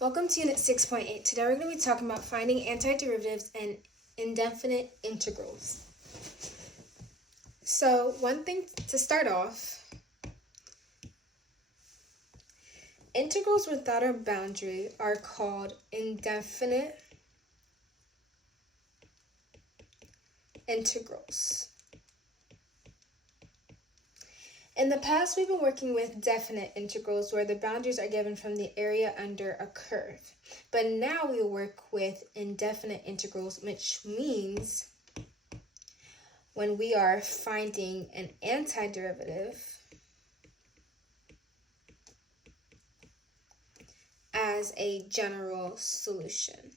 Welcome to Unit 6.8. Today we're going to be talking about finding antiderivatives and indefinite integrals. So one thing to start off, integrals without a boundary are called indefinite integrals. In the past, we've been working with definite integrals where the boundaries are given from the area under a curve. But now we work with indefinite integrals, which means when we are finding an antiderivative as a general solution.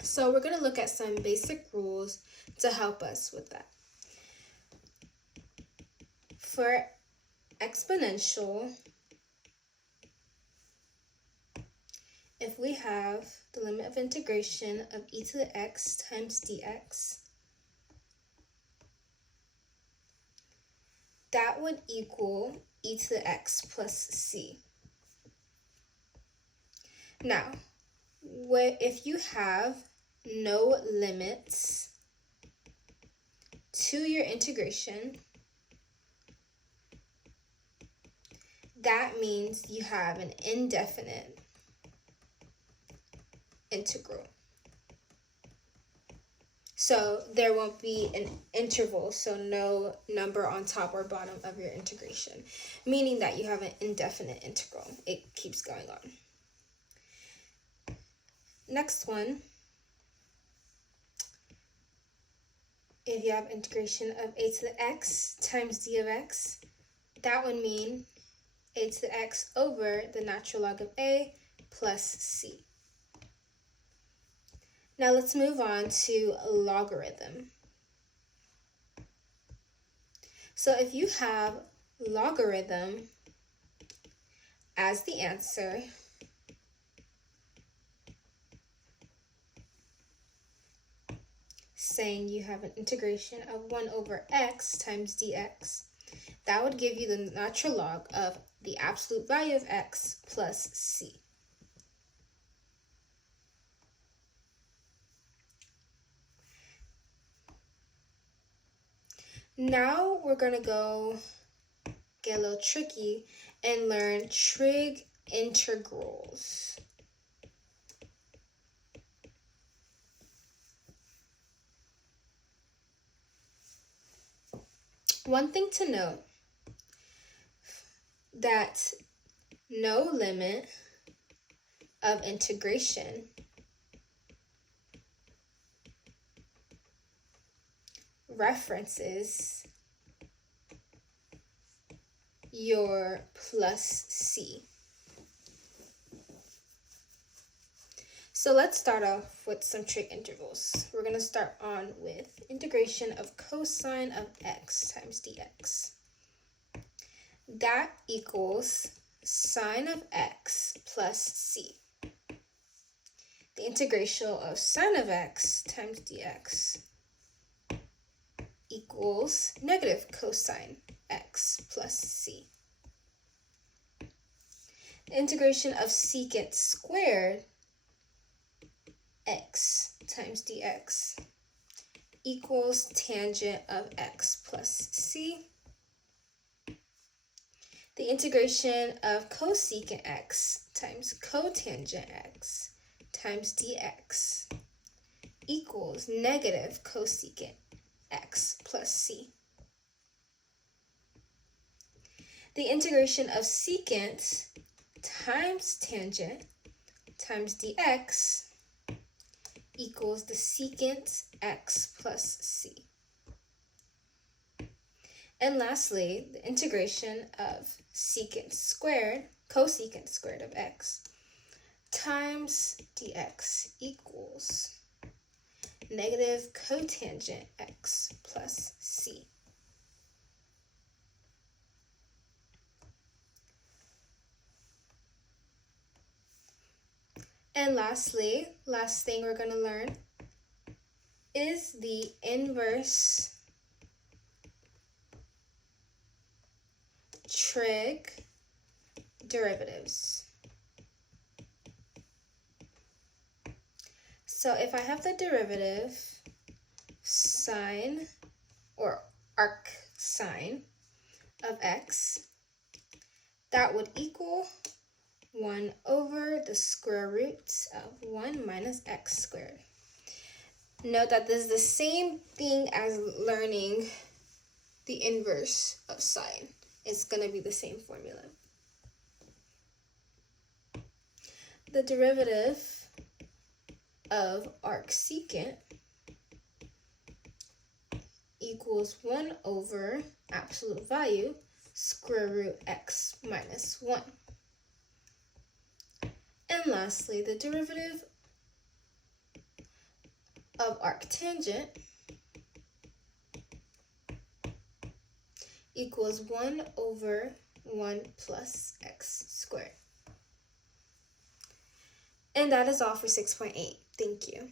So we're going to look at some basic rules to help us with that. For exponential, if we have the limit of integration of e to the x times dx, that would equal e to the x plus c. Now, if you have no limits to your integration, that means you have an indefinite integral. So there won't be an interval, so no number on top or bottom of your integration, meaning that you have an indefinite integral. It keeps going on. Next one, if you have integration of a to the x times d of x, that would mean a to the x over the natural log of a plus c. Now let's move on to logarithm. So if you have logarithm as the answer, saying you have an integration of 1 over x times dx, that would give you the natural log of the absolute value of x plus c. Now we're going to go get a little tricky and learn trig integrals. One thing to note, that no limit of integration references your plus c. So let's start off with some trig integrals. We're going to start on with integration of cosine of x times dx. That equals sine of x plus c. The integration of sine of x times dx equals negative cosine x plus c. The integration of secant squared x times dx equals tangent of x plus c. The integration of cosecant x times cotangent x times dx equals negative cosecant x plus c. The integration of secant times tangent times dx equals the secant x plus c. And lastly, the integration of cosecant squared of x times dx equals negative cotangent x plus c. And lastly, last thing we're going to learn is the inverse trig derivatives. So if I have the derivative sine or arc sine of x, that would equal 1 over the square root of 1 minus x squared. Note that this is the same thing as learning the inverse of sine. It's going to be the same formula. The derivative of arcsecant equals 1 over absolute value square root x minus 1. And lastly, the derivative of arctangent equals 1 over 1 plus x squared. And that is all for 6.8. Thank you.